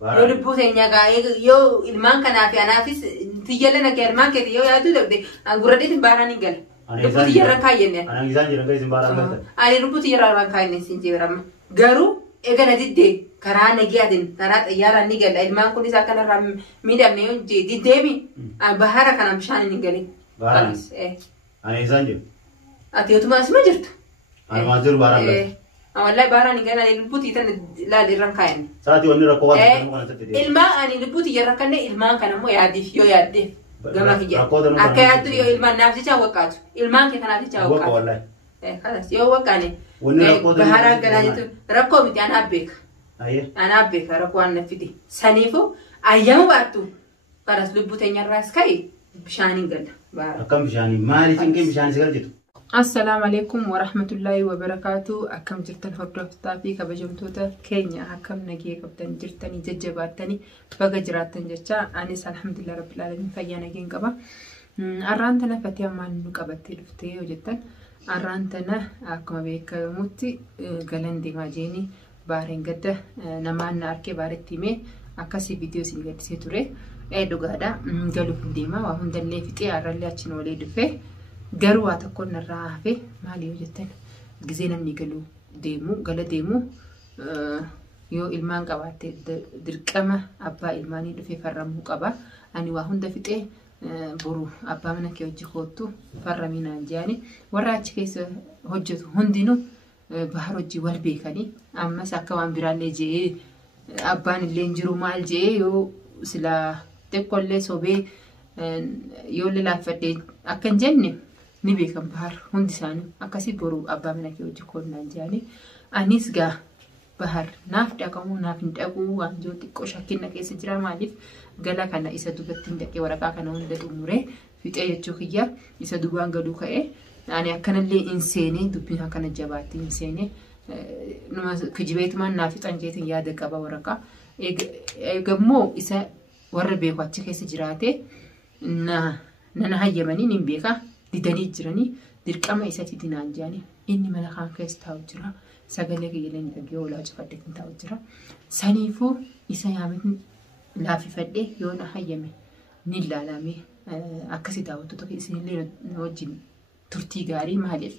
Yo lubbuu teenya gaa yoo ilmaan kanaa fi anaafis tiyyala nagaa ilmaan keeti yoo yaadu dabde gurradheetiin baaraan hin gala. Lubbuu tiyyarraan kaayyenne. Anaan isaan jiran kan isin baaraan galtan. Ani lubbuu tiyyarraan kaayyenne siin jeerama. Garuu eegana diddee karaa nagiyaatiin karaa xayyaaraan ni gala ilmaan kunis akkanarraa miidhamne yoo diddeemi bahara kana bishaan hin galin. Baaraan. Ani isaan jiru. Ati yootuma asuma jirtu. Ani maa jiru baaraan galtan. Wallahi baaraan hin galan lubbuutii tan ilaali irraan kaayanne. Saati wanni rakkoo waan ta'eef kana tattee deema. Ilmaan ani lubbuutii yarra kanne ilmaan kana immoo yaadiif yoo yaaddeef gama kiyya. Akka yaaddu yoo ilmaan naaf jecha waqaatu ilmaan kee kanaaf jecha waqaatu. Waqa wallahi. Kanas yoo waqaane baharaan galaa jettu rakkoo miti anaaf beeka. Anaaf beeka rakkoo waan nafiti. Saniifuu ayyamu baattu kanas lubbuu teenyarraas ka'e bishaaniin galla. Akkam bishaanii maaliif hin kee bishaan si galchitu? Assalamu alaikum wa rahmatullahi wa barakatuh. Akkam jirtan hordoftoota fi kabajamtoota keenya akkam nagee qabdan jirtanii jajjabaatanii baga jiraattan jecha anis alhamdulillah rabbil alamin fayyaa nageen qaba. Arraan tana fatii ammaan nu qabattee dhuftee yoo jettan arraan tana akkuma beekamutti galan deemaa jeeni baareen gadda namaan na arkee baaretti himee akkasii viidiyoo isin gadisee ture. Dhugaadha galuuf deemaa waa hundallee fixee arrallee achiin walee dhufee garuu waa tokko narraa hafe maali yoo jettan gizee namni gala deemu yoo ilmaan qabaatte dirqama abbaa ilmaanii dhufee farramuu qaba. Ani waa hunda fixee boru abbaa mana kee hojii koottu farraminaan jeani warra achi keessa hojjetu hundinuu bahar hojii wal beekanii ammas akka waan biraallee jee abbaan illee jiru maal jee yoo sila xiqqollee sobee yoo lilaaffadhee akka hin jenne ni beekan bahar hundi isaanii akkasii boru abbaa mana kee hojii koonnaan jeani anis gaa bahar naaf dhaqamuu naaf hin dhaquu waan joo xiqqoo shakkina keessa jira maaliif gala kana isa dubatti hin dhaqee waraqaa kana hunda xumuree fixee jechuu kiyya isa dubaan gaduu ka'ee ani akkanallee hin seenee dubbiin akkana jabaatti hin seenee numa kijibeetumaan naaf fixan jeetiin yaada qaba waraqaa eegammoo isa warra beeku achi keessa jiraate nana hayyamanii hin beeka didanii jiranii dirqama isatti dinaan jaanii inni mana kaan keessa taa'u jira sagalee kiyyaleen dhagee olaa cufadde kan taa'u jira saniifuu isa yaametin laafifadhe yoo na hayyame ni ilaalame akkasii daawwattoota isinillee wajjin turtii gaarii maaliif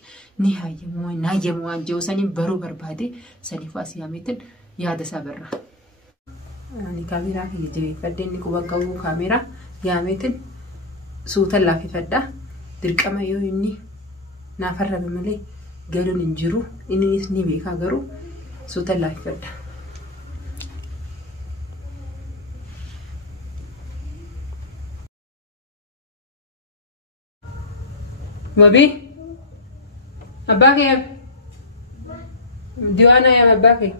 ni hayyamu waan jiru saniin baruu barbaade saniifuu as yaametin yaada isaa barra. Ani kaameeraa kiyya jabeeffadhe inni quba qabu kaameeraa yaametin suuta laafifadha dirqama yoo inni naaf arrabe malee galuun hin jiru innis ni beekaa garuu suuta laafifadha. Mabi abbaa kee diwaana yaa abbaa kee.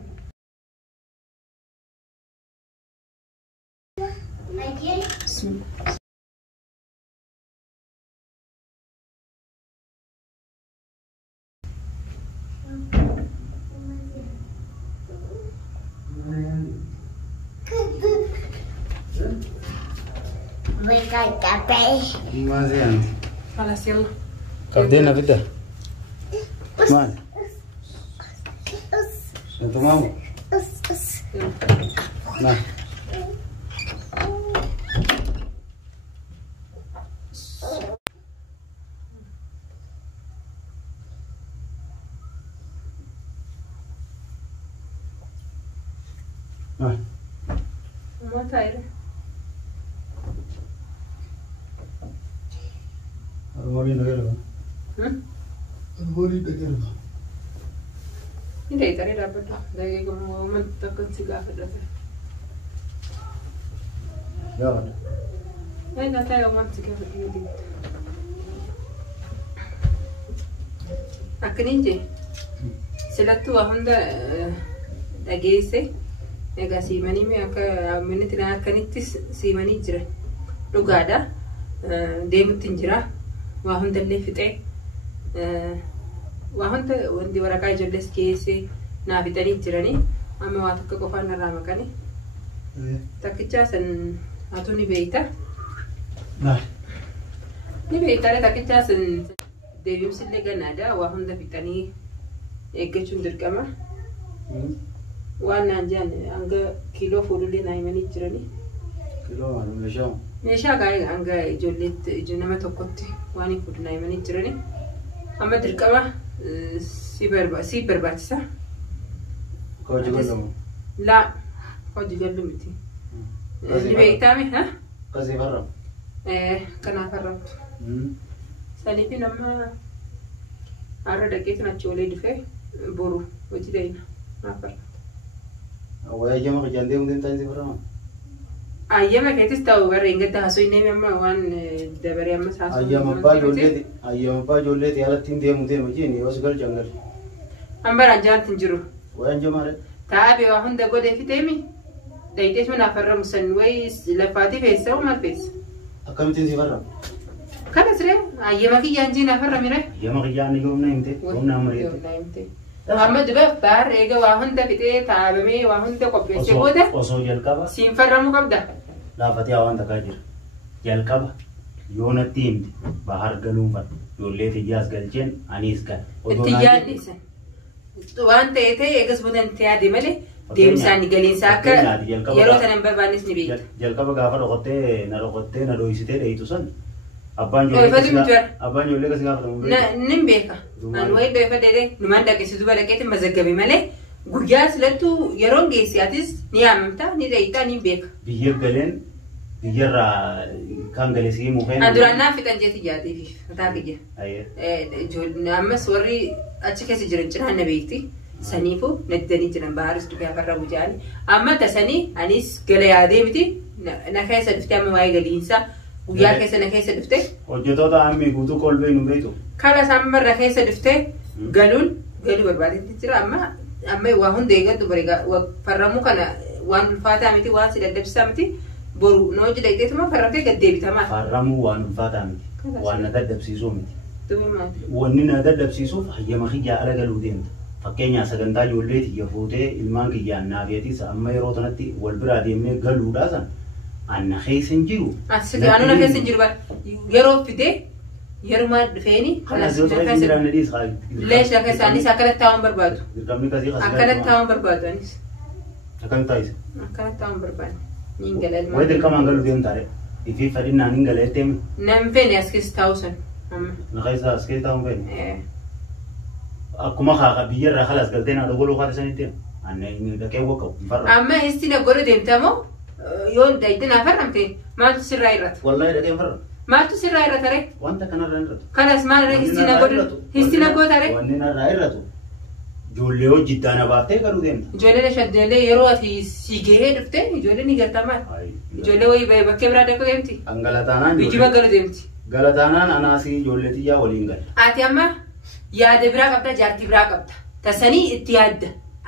Mazian. خلاص يلا. قضينا بدها. مال. انتوا مامو. نعم. ما تعرف. المورين غيرها. المورين غيرها. Ini dari dapat dari kamu mentakkan sigah dah. Ya. Ini kata yang mana sigah begini. Akhirnya je. Selatu ahonda lagi se. Ega simani me akka minute na akanitti simani jira. Dhugaadha. Deemutti jira. Waa hundallee fixee waa hunda wanti waraqaa ijoollees keessee naaf fixanii jiranii amma waa tokko qofaan irraa maqanii takkicha san hatu ni beeyta ni beeytaadha takkicha san deebiinsillee gannaadha waa hunda fixanii eeggachuun dirqama وانا جان anga kilo fuduli na imani jirani kilo ma mesha mesha gaay anga jollet junama tokkotti wani fudu na imani jirani amma dirqama siberbatisa ko jigallo la ko jigallo miti libeitami ha kasi farra kana farra salifi nama ara daketna chole dife boru wajidayna afar awaya jama jande mudin tanzi farra ayyama ketis taw bare ingata haso inne mamma wan dabare amma saso ayyama ba jolleti ala tinde mude majini osgal jangal ambara jantin jiru wayan jamare taabe wa hunda gode fitemi daytes mana farra musan way lafati fesa wa mal fes akamtin farra kada sire ayyama ki yanji na farra mire ayyama ki yanni gomna imte gomna amrite amma duba bar ega wa hunda fite taabe me wa hunda kopese goda oso jalkaba sim farra mu kabda la fati awan takajir jalkaba yona timti bahar galum fat yolleti jas galchen anis gal tiyan lisan waan ta'e eegas budan taade male deemsaan galiinsa akka yeroo tanan barbaanis ni beekta jalqaba gaafa roqottee na dhoysitee dheeytu san abbaan ijoollee kasi gaafatamu nin beeka an wayi dhoyfadhee numaan dhaqeessitu balaqeeti mazaggabe malee guyyaa silattuu yeroon geessi atis ni haamamta ni dheeytaa ni beeka biyya galeen biyyarraa kan galeesii mufeen duraan naaf fixan jeeti jaateef mataa kiyya ammas warri achi keessa jiran cinaan na beekti saniifu naddanii jiran baaris dhugaa farra bujaani amma tasanii anis gala yaadee miti na keessa dhufte amma waa'ee galiinsa guyyaa keessa na keessa dhufte hojjetoota ammii guutuu kolbee nu beektu kala sammarra keessa dhufte galuu barbaadetti jira amma waa hunda eeggattu bareega farramuu kana waan ulfaataa miti waan si daddabsisaa miti boru noo jila iteetuma farramtee gaddeebitamaa farramuu waan ulfaataa miti waan na daddabsiisuu miti wanni na daddabsiisuuf hayyama kiyyaa ala galuu deemta fakkeenyaa sagantaa ijoolleeti iyya fuutee ilmaan kiyyaan naafeetis amma yeroo tanatti wal biraa deemnee galuudhaa san anna keessa hin jiru anuna keessa hin jiru yeroo fidee yerumaa dhufeeni leesh la keessa anis akkanatti taa'uun barbaadu akkanatti taa'uun barbaadu anis akkanatti taa'uun barbaadu niin gala ilmaan wayi dirqamaan galuu deemtaare ifi fadhinnaan hin gala jetteemi nam feene as keessa taa'u san نخيسها سكيتا وين؟ أكما خا بيجر خلاص قلتنا دقولوا خالد سنتين أنا دكيا وقو فرق أما هستينا قولوا ديم تامو يون دايتنا فرمتين ما تصير رايرت والله دكيا فرق ما تصير رايرت ترى وأنت كنا رايرت خلاص ما راي هستينا قول ترى وأننا رايرت جوليو جدا أنا بعتة كرو ديم جولي ليش جولي يروح سيجيه دفتة جولي نيجي تمام جولي وين بكيف رادك ديمتي أنغلاتانا بيجي بقولوا ديمتي غلطانان انا سي جولتي يا ولينغل اتي اما يا دبرا قبطه جارتي برا قبطه تسني اتياد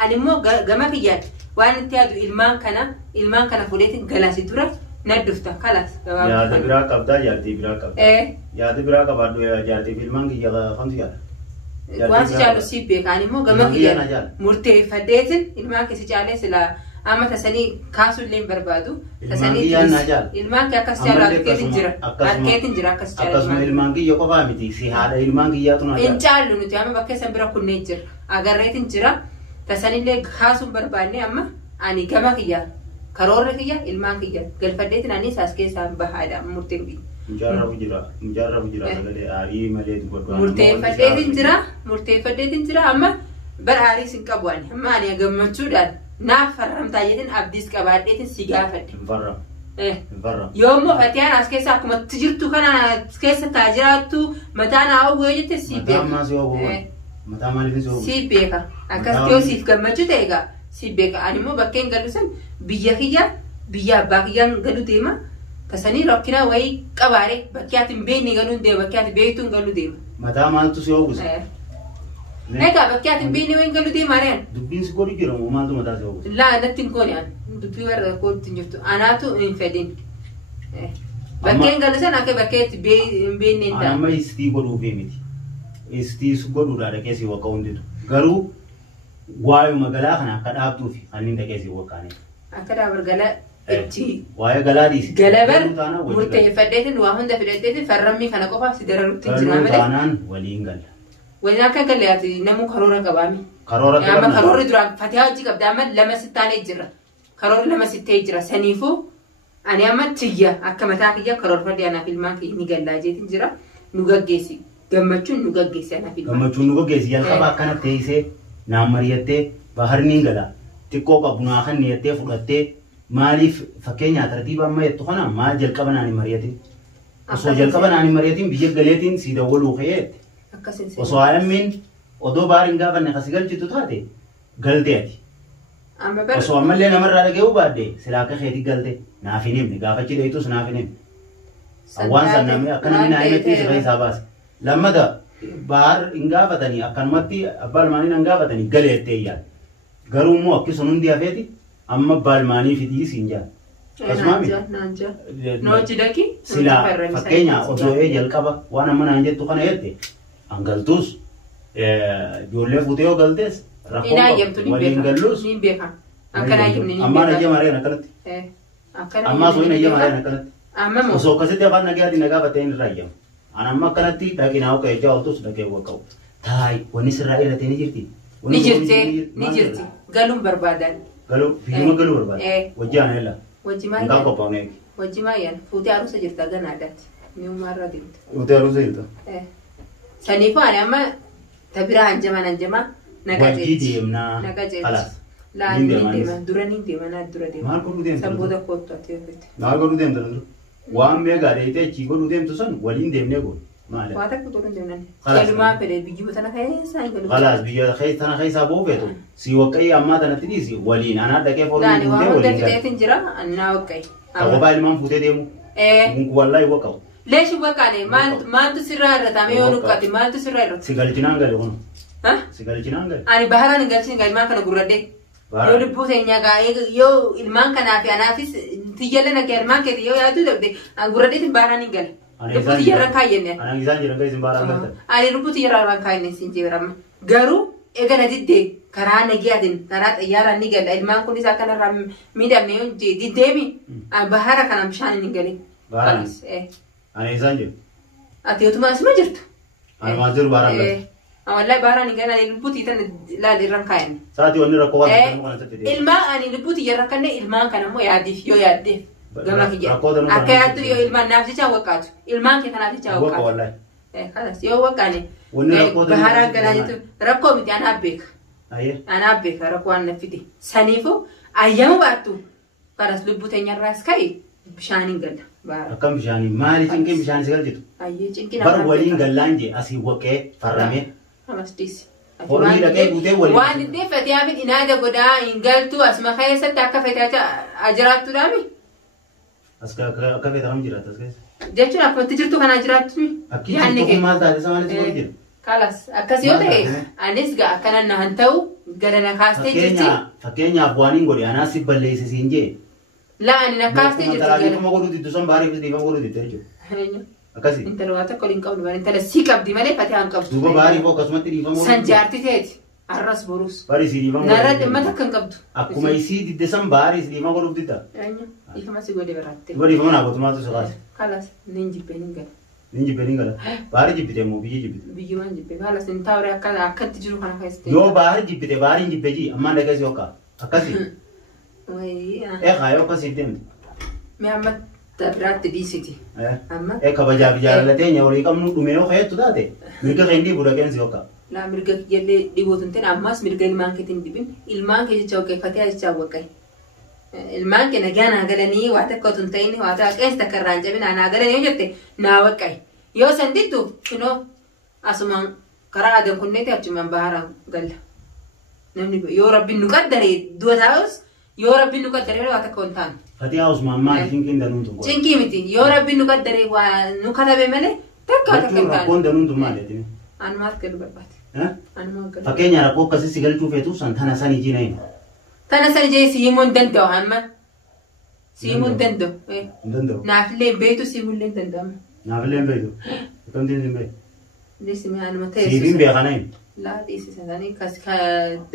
اني مو غما كيات وان اتياد المان كان فوليتين غلاسي دورا ندفتا خلاص يا دبرا قبطه جارتي برا قبطه يا دبرا قبطه يا جارتي فيلمان كي يا خمسه وان سيجالو سيبي اني مو غما كيات مرتي فديتين المان كي سيجالي سلا اما تسني كاسو لين بربادو تسني ilmaan kee akkas jaalatu keetin jira akkas jaalatu akkasuma ilmaan kiyya qofaa miti si haadha ilmaan kiyyaatu na hin caallu nuti amma bakka isan bira kunnee jira agarreetin jira tasanillee kaasuun barbaanne amma ani gama kiyya karoorri kiyya ilmaan kiyya galfadheetin ani saas keessaan bahaadha murteen biyya mujarrabu jira sagalee aarii malee dubbadhu murteeffadheetin jira amma bara aarii sin qabu ani amma ani gammachuudhaan naaf farramtaa jedhin abdiis qabaadheetin si gaafadhe yoommoo fatiyaan as keessa akkuma jirtu kana keessa taajiraattu mataan haawwee jette si beeka akkas yoo siif gammachuu ta'e egaa si beeka ani immoo bakkeen galu san biyya abbaa kiyyaan galu deema tasanii rakkina wayii qabaare bakkee ati hin beekne galuun deema bakkee ati beektuun galu deema mataa maaltu si hoogusa egaa bakkee ati hin beekne wayiin galu deema reen dubbiin si godhu jira moo maaltu mataa si hoogusa laa natti hin koone ani dubbii warra kootti hin jirtu anaatu hin fedhin bakkeen galu san akka bakkee ati hin beekne hin ta'a amma istii godhuufii miti istii godhuudhaa dhaqee si wakka hunditu garuu waayu magaalaa kana akka dhaabtuufi anniin dhaqee si wakkaane akka dhaabar galaa itti waa'ee galaa dhiisi galabar murteeffadheetin waa hunda fidadheetin farrammii kana qofaaf si dararutti jira malee taanaan waliin galla waliin akka gallaati namuu karoora qabaami karoora amma karoorri duraan fatihaa hojii qabda amma lama sittaanee jira karoorri lama sittee jira saniifuu ani amma tiyya akka mataa kiyya karoorfadhe anaaf ilmaan kiyya ni gallaa jeetin jira nu gaggeessi gammachuun nu gaggeessi anaaf ilmaan gammachuun nu gaggeessi jalqaba akkana teessee naan mari'attee baharniin gala xiqqoo qabu naa kan niyattee fudhattee maaliif fakkeenya tartiiba amma jettu kana maal jalqaba naan mari'atin osoo jalqaba naan mari'atin biyya galeetiin si dawwaluu ka'eetti osoo alammiin odoo baariin gaafanne kasi galchitu taate galtee ati osoo ammallee namarraa dhaga'uu baadde silaa akka keetii galte naaf hin himne gaafachi dheetus naaf hin himne awwaan san namni akka namni naa himetti sirra isaa baase lammata baar hin gaafatanii akkanumatti abbaa ilmaanii hin gaafatanii galeettee yaad garuu immoo akkasuma hundi hafeeti amma abbaa ilmaanii fidii siin jaal Noojidaki silaa fakkeenya osoo jalqaba waan amma naan jettu kana jette angaltuus ijoollee fuutee yoo galtees rakkoo waliin galluus ni beeka akkana himne ni amma najja mareen akkanatti amma osoo hin najja mareen akkanatti osoo akkasitti afaan nagayaatiin nagaa battee hin raayyamu ana amma akkanatti dhaqinaa akka ejaa oltus dhaqee waqqa'u taay wanni sirraa irratee ni jirti ni jirti galuun barbaadan galuu fiiguma galuu barbaada wajji ana illa wajjimaa ngaan qophaa'uun wajjimaa yan fuutee aruusa jirta ganaadhaatti ni umarra deemta fuutee aruusa jirta saniifuu ani amma tabiraa hanjama naga deemnaa kalaas laan ni deema dura ni deema naa dura deema maal godhu deemta sabboota kootu ati ofite maal godhu deemta dura waan meegaa dheeyitee achii godhu deemtu san waliin deemnee godhu maali waa takka godhu deemnan kelumaa fedhe biyyi tana keessaa hin galu kalaas biyya tana keessaa buufeetu si waqqayii ammaa tanatti dhiisi waliin anaa dhaqee foolii waan hunda fideetin jira annaa waqqayi qabaa ilmaan fuutee deemu munku wallaahi waqqa'u leeshi waqqaale maaltu sirraa irratame yoo nuqqati maaltu sirraa irrata si galchinaan gale kun si galchinaan gale ani baharaan hin galchin ilmaan kana gurradhee yoo lubbuu teenyaa gaa'ee yoo ilmaan kanaa fi anaafis tiyyala nagee ilmaan keeti yoo yaadu dabde gurradheetiin baharaan hin gale lubbuu tiyyarraan kaayyenne anaan isaan jiran gaisin baharaan galtan ani lubbuu tiyyarraan kaayyenne siin jeeramma garuu eegana diddee karaa nagiyaatiin karaa xayyaaraan ni gala ilmaan kunis akkanarraa miidhamne yoo diddeemi bahara kanaan bishaan hin gale ani isaan jiru ati yootuma asuma jirtu ani maa jiru baharaan galtan wallahi baharaan hin gala ani lubbuu tiitan laal irraan kaayanne saati wanni rakkoo waan kana kanatti deemu ilmaan ani lubbuu tiyyarra kanne ilmaan kana immoo yaadiif yoo yaaddeef gama kiyya akka yaaddu yoo ilmaan naaf jecha waqqaatu ilmaan kee kanaaf jecha waqqaa wallahi kanas yoo waqqaane baharaan galaa jettu rakkoo miti anaaf beeka anaaf beeka rakkoo waan nafite saniifuu ayyamu baattu kanas lubbuu teenyarraas ka'e bishaaniin galla akkam bishaanii maali cinqii bishaan si galchitu bar waliin gallaan jee asii waqqee farramee kanas dhiisi horii dhaqee guutee waliin waan itti fedhee hafi inaada godhaa hin galtu asuma keessatti akka fedhaa ajiraattuudhaami akka fedhaa kam jiraata as keessa jechuun akkamitti jirtu kana jiraattu yaanni kee maal taate samanis waliin jira kalas akkas yoo ta'e anis gaa akkana nahan ta'u galana kaastee jirti fakkeenyaaf waaniin godhe anaas si balleesse siin jee laa ani na kaastee jirti talaafifama godhuu dittu san baariif dhiifama godhuu dittu jechuudha akkasii intala waa tokko hin qabdu intala sii qabdi malee fatee hin qabdu duuba baariif akkasumatti dhiifama san jaarti teeti arras borus barii si dhiifama narra dhimma takka hin qabdu akkuma isii didde san baarii si dhiifama godhuuf didda dhiifama si godhe biraatti duuba dhiifama naa gootumaatu si kaase kalas nin jibbee nin gala nin jibbee nin gala baarii jibbite moo biyyi jibbite biyyumaan jibbee kalas hin taa'ure akkatti jiru kana keessatti yoo baarii jibbite baariin jibbe jii ammaan dhaqees yookaa akkasii yoo akkasiif deemte mee amma biraatti dhiisiti amma kabajaa fi jaalalateenya walii qabnu dhume yoo ka'eettu taate mirga kee hin dhiibu dhaqeensi yookaa laa mirga jallee dhibootu hin ta'in ammas mirga ilmaan keetiin hin dhibin ilmaan kee jecha waqqeeffatee jecha waqqa'e ilmaan kee nagaa naa galanii waa takka otoo hin ta'in waa takka qeensi takka irraan jabinaa naa galanii yoo jette naa waqqa'e yoo san dittu kunoo asumaan karaa adan kunneeti achumaan baharaan galla namni yoo rabbiin nu qaddaree du'a taa'us yoo rabbiin nu qaddaree waa takka hin taane Fatii Usman maal cinqiin danuun tun cinqii miti yoo rabbiin nu qaddaree waa nu katabe malee takka hin taane rakkoon danuun tun maal jedhame anumaaf galu barbaade fakkeenya rakkoo akkasii si galchuu feetu san tana san ijii na hima tana san ijee si himuu hin danda'u amma si himuu hin danda'u naafillee beektu si himuu hin danda'amu naafillee beektu akkamtiin hin beektu dhiisime anuma ta'e siifin beekana hin laa dhiisisanii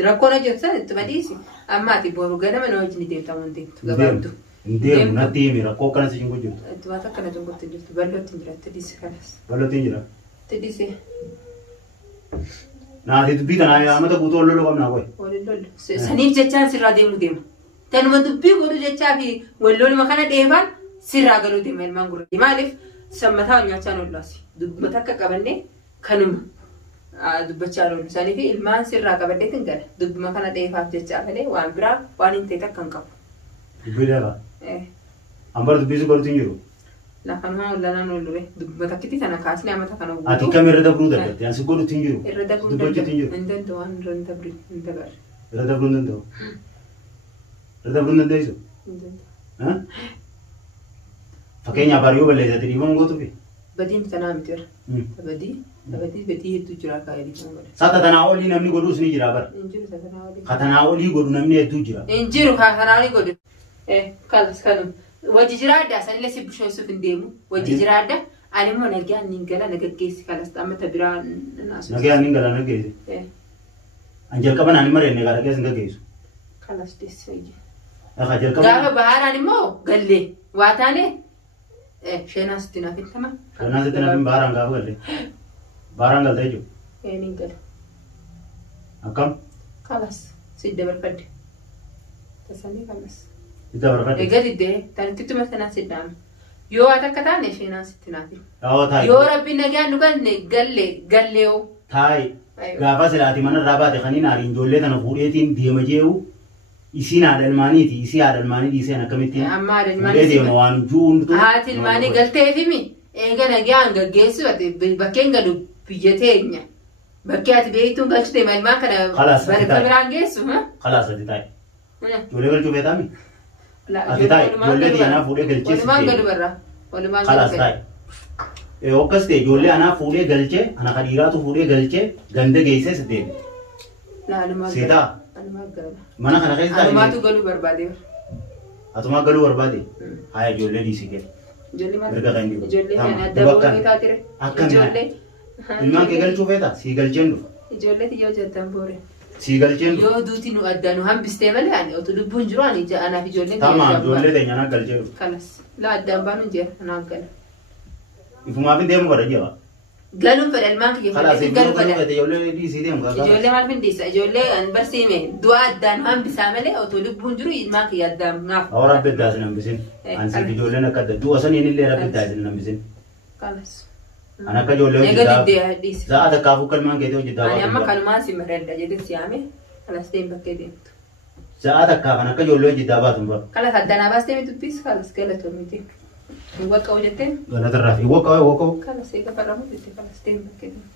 rakkoon hojjetan ittuma dhiisi amma ati boru ganama na wajjin deemtamu hin deemtu gabaabdu hin deemu natti himi rakkoo akkana si cinku jirtu ittuma akkana cunqurti jirtu bal'ootti hin jiraatti dhiisi kanas bal'ootti hin jira dhiisi Naati dubbii tanaa yaamata guutuu ol loluu qabnaa qoy. Ol lollu. Saniif jechaan sirraa deemu deema. Tanuma dubbii godhu jechaa fi walloluma kana dheefaan sirraa galuu deema ilmaan gurra. Maaliif sammataa nyaachaan ollaasi. Dubbata akka qabannee kanuma dubbachaa oolu. Saniif ilmaan sirraa qabaddeetiin gala. Dubbuma kana dheefaaf jechaa malee waan biraa waan hin ta'e takka hin qabu. Dubbii dheefaa. Ambar dubbisu godhutu hin jiru. Lafanuma wallanaan oolure dubbata akkiti sana kaasnee amata kana guutuu. Ati kam irra dabruu dadhabde? Ansi godhutu hin jiru. Irra dabruu hin danda'u waan irra hin dabru hin dabarre. Irra dabruu hin danda'u. Irra dabruu hin dandeessu. Fakkeenyaaf bari'uu balleessatti dhiifamu gootuufi. Badiin sanaa miti irra. Badii hedduu jira kaa'ee dhiifamu godhe. Sata tanaa olii namni godhuus ni jira bara. Hin jiru satanaa olii. Katanaa olii godhu namni hedduu jira. Hin jiru katanaa olii godhu. Kalas kanuma. Wajji jiraadda sanillee si bishoomsuuf hin deemu. Wajji jiraadda ani immoo nagaan niin gala nagaggeessi kalas xammata biraa naasuuf. Nagaan niin gala naggeessi. An jalqaban ani maree nagaa dhageessi naggeessu. Kalas deessi wajji. Jalqaban. Gaafa bahaaraan immoo gallee waa taane sheenaa sitti naaf hin tama. Sheenaa sitti naaf hin bahaaraan gaafa gallee. Bahaaraan galtee jiru. Niin gala. Akkam? Kalas si dabarfadde. Tasanii kalas. Egaa diddee tanitti tuma sanaa siddaame. Yoo ati akka taane sheenaa sitti naafi. Taa'ee. Yoo rabbi nagaan nu gallee oo. Taa'ee. Gaafa silaati mana irraa baate kaniin aariin ijoollee tana fuudheetiin deema jeewu isiin haadha ilmaaniiti isii haadha ilmaanii dhiiseen akkamittiin. Amma haadha ilmaanii deema waan juuntu. Haati ilmaanii galteefimi eega nagaan gaggeessu bakkeen galu biyya teenya. Bakkee ati beektuun galchite ilmaan kana barreeffama biraan geessu. Kalaas ati taa'e. Ijoollee galchuu beektaami. Ati taa'e ijoollee diinaa fuudhee galchee. Walumaan galu barraa. Walumaan galu. Kalaas taa'e. Akkas ta'e ijoollee anaa fuudhee galchee ana kadhiiraatu fuudhee galchee ganda geessee si deeme. Seetaa. Mana kana keessa taa'e. Anumaatu galuu barbaade. Atumaa galuu barbaade. Haa ijoollee dhiisii kenna. Ijoollee maal? Erga kan jiru. Ijoollee kana adda boonii taatire. Ijoollee. Ilmaan kee galchuu feeta sii galcheen dhufa. Ijoollee xiyyoo jettan boore. Sii galcheen dhufa. Yoo duuti nu adda nu hambistee malee ani otu lubbuun jiru ani anaaf ijoollee Tama ijoollee teenya anaa galchee dhufa. Kanas la addaan baanu jira anaaf gala. Ifumaaf hin deemu godha jira. Galuun fedha ilmaan kiyya fedha galuun fedha ijoollee dhiisii deemu gaafa. Ijoollee maal findiisa ijoollee an barsiime du'a addaan hambisaa malee otu lubbuun jiru ilmaan kiyya addaan naaf. Awwa rabbi addaas nambisin. Ansiif ijoolleen akka adda du'a saniin illee rabbi addaas nambisin. Kanas. Ana akka ijoollee hojjetaa za'a takkaafuu kalmaan keetii hojjetaa ani amma kanumaan si mareedha jedhe siyaame kanas ta'in bakkee deemtu. Za'a takkaaf ana akka ijoollee hojjetaa baatu bara. Kanas addanaa baastee mi dubbis kanas galatoomiti. Wakka hojjettee? Galatarraa fi wakka. Kanas eega barramu jette kanas ta'in bakkee deemtu.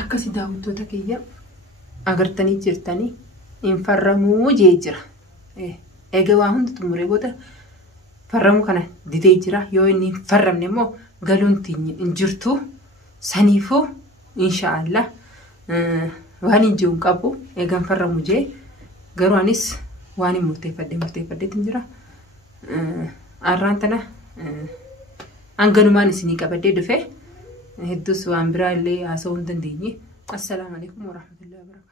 Akkasi daawwattoota kiyya agartanii jirtanii hin farramuu jee jira. Egaa waa hundi xumuree booda farramuu kana didee jira. Yoo inni hin farramne immoo galuun hin jirtu. Saniifuu inshaallah waan hin jiru qabu eegan farramuu jee garuu anis waan hin murteeffadheetiin jira. Arraan tana hanganumaan isinii qabadee dhufe. hedduus waan biraa illee haasa'uu hin dandeenye. Assalaamu alaikum warahmatullahi wabarakatuh.